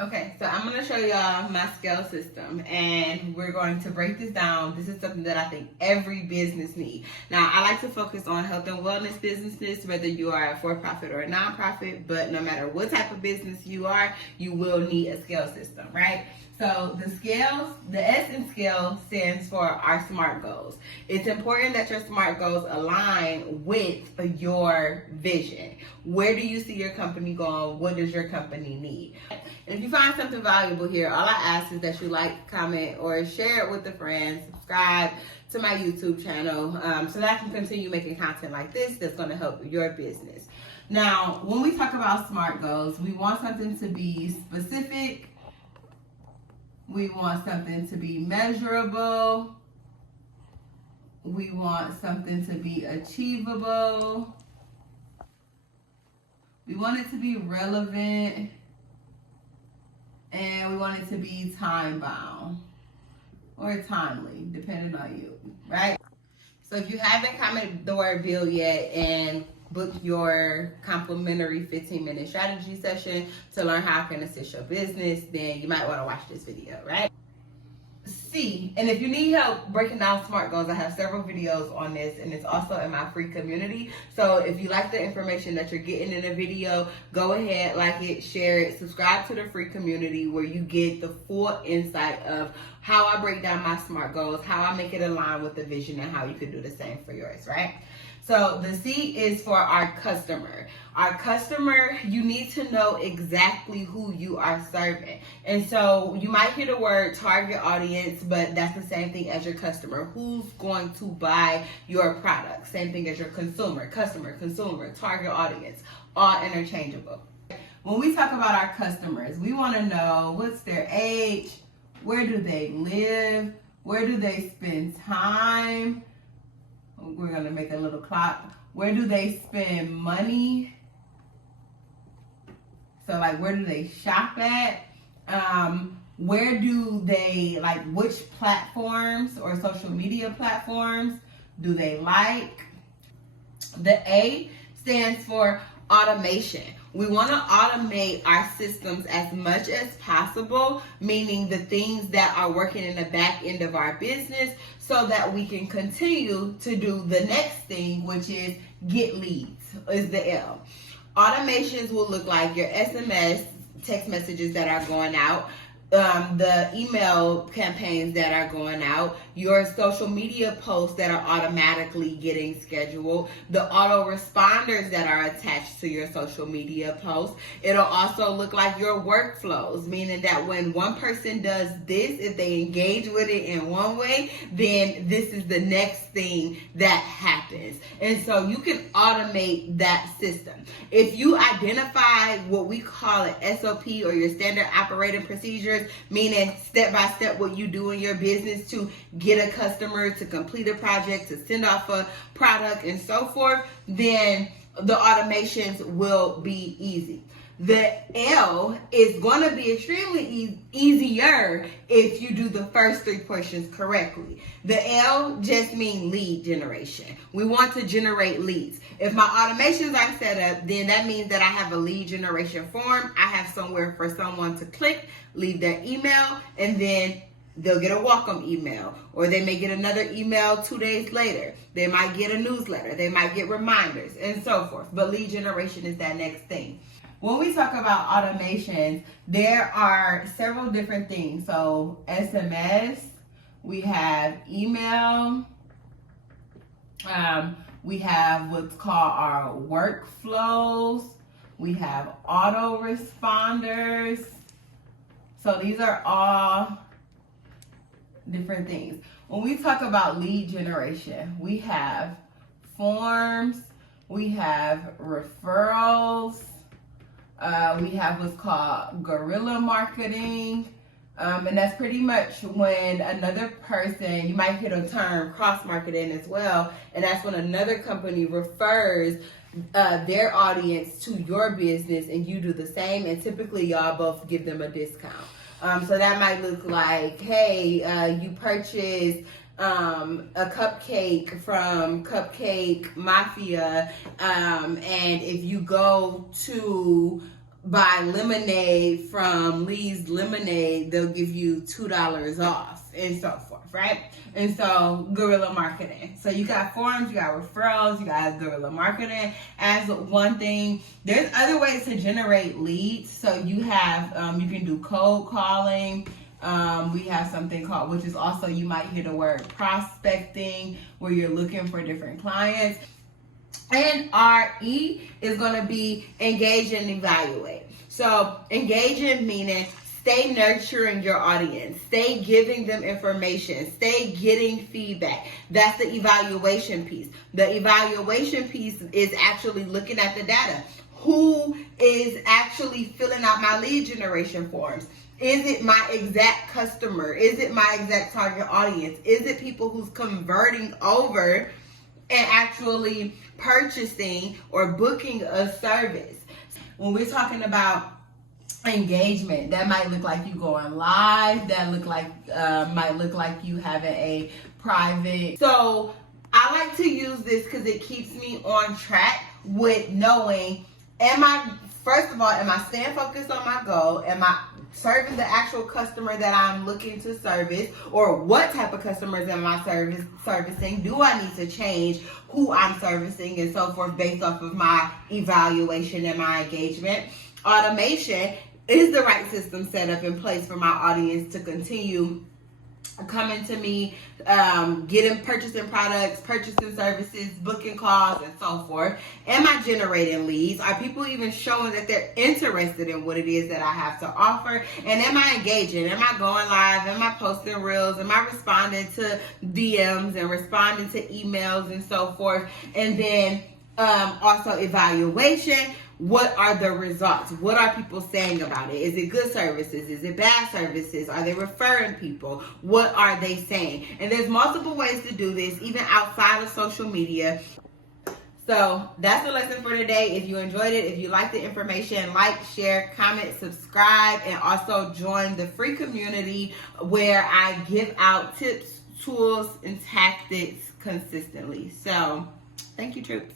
Okay, so I'm going to show y'all my scale system, and we're going to break this down. This is something that I think every business needs. Now, I like to focus on health and wellness businesses, whether you are a for-profit or a non-profit, but no matter what type of business you are, you will need a scale system, right? So the S in scale stands for our SMART goals. It's important that your SMART goals align with your vision. Where do you see your company going? What does your company need? And if you find something valuable here, all I ask is that you like, comment, or share it with a friend. Subscribe to my YouTube channel so that I can continue making content like this that's going to help your business. Now, when we talk about SMART goals, we want something to be specific. We want something to be measurable. We want something to be achievable. We want it to be relevant. And we want it to be time bound or timely, depending on you, right? So if you haven't commented the word bill yet and booked your complimentary 15-minute strategy session to learn how I can assist your business, then you might want to watch this video, right? C, and if you need help breaking down SMART goals, I have several videos on this, and it's also in my free community. So if you like the information that you're getting in the video, go ahead, like it, share it, subscribe to the free community where you get the full insight of how I break down my SMART goals, how I make it align with the vision, and how you can do the same for yours, right? So the C is for our customer. Our customer, you need to know exactly who you are serving. And so you might hear the word target audience, but that's the same thing as your customer. Who's going to buy your product? Same thing as your consumer, customer, consumer, target audience, all interchangeable. When we talk about our customers, we want to know what's their age, where do they live, where do they spend time. We're going to make a little clock. Where do they spend money? So like, where do they shop at? Where do they, like, which platforms or social media platforms do they like? The A stands for automation. We want to automate our systems as much as possible, meaning the things that are working in the back end of our business, so that we can continue to do the next thing, which is get leads, is the L. Automations will look like your SMS, text messages that are going out, the email campaigns that are going out, your social media posts that are automatically getting scheduled, the auto responders that are attached to your social media posts. It'll also look like your workflows, meaning that when one person does this, if they engage with it in one way, then this is the next thing that happens. And so you can automate that system. If you identify what we call an SOP or your standard operating procedures, meaning step by step what you do in your business to get a customer, to complete a project, to send off a product, and so forth, then the automations will be easy. The L is going to be extremely easier if you do the first three portions correctly. The L just means lead generation. We want to generate leads. If my automations are set up, then that means that I have a lead generation form. I have somewhere for someone to click, leave their email, and then they'll get a welcome email, or they may get another email 2 days later. They might get a newsletter. They might get reminders, and so forth. But lead generation is that next thing. When we talk about automations, there are several different things. So SMS, we have email, we have what's called our workflows, we have auto responders. So these are all different things. When we talk about lead generation, we have forms, we have referrals, we have what's called guerrilla marketing, and that's pretty much when another person, you might hear the term cross marketing as well, and that's when another company refers their audience to your business and you do the same, and typically y'all both give them a discount. So that might look like, hey, you purchased a cupcake from Cupcake Mafia, and if you go to buy lemonade from Lee's Lemonade, they'll give you $2 off and so forth, right? And so guerrilla marketing. So you got forums, you got referrals, you got guerrilla marketing as one thing. There's other ways to generate leads. So you have, you can do cold calling. We have something called, which is also, you might hear the word prospecting, where you're looking for different clients. And RE is going to be engage and evaluate. So engaging meaning stay nurturing your audience, stay giving them information, stay getting feedback. That's the evaluation piece. The evaluation piece is actually looking at the data. Who is actually filling out my lead generation forms? Is it my exact customer? Is it my exact target audience? Is it people who's converting over and actually purchasing or booking a service? When we're talking about engagement, that might look like you going live. That might look like you having a private. So I like to use this because it keeps me on track with knowing, am I staying focused on my goal? Am I serving the actual customer that I'm looking to service? Or what type of customers am I servicing? Do I need to change who I'm servicing and so forth based off of my evaluation and my engagement? Automation, is the right system set up in place for my audience to continue coming to me, purchasing products, purchasing services, booking calls, and so forth? Am I generating leads? Are people even showing that they're interested in what it is that I have to offer? And am I engaging? Am I going live? Am I posting reels? Am I responding to DMs and responding to emails and so forth? And then also evaluation. What are the results? What are people saying about it? Is it good services? Is it bad services? Are they referring people? What are they saying? And there's multiple ways to do this, even outside of social media. So that's the lesson for today. If you enjoyed it, if you liked the information, like, share, comment, subscribe, and also join the free community where I give out tips, tools, and tactics consistently. So thank you, troops.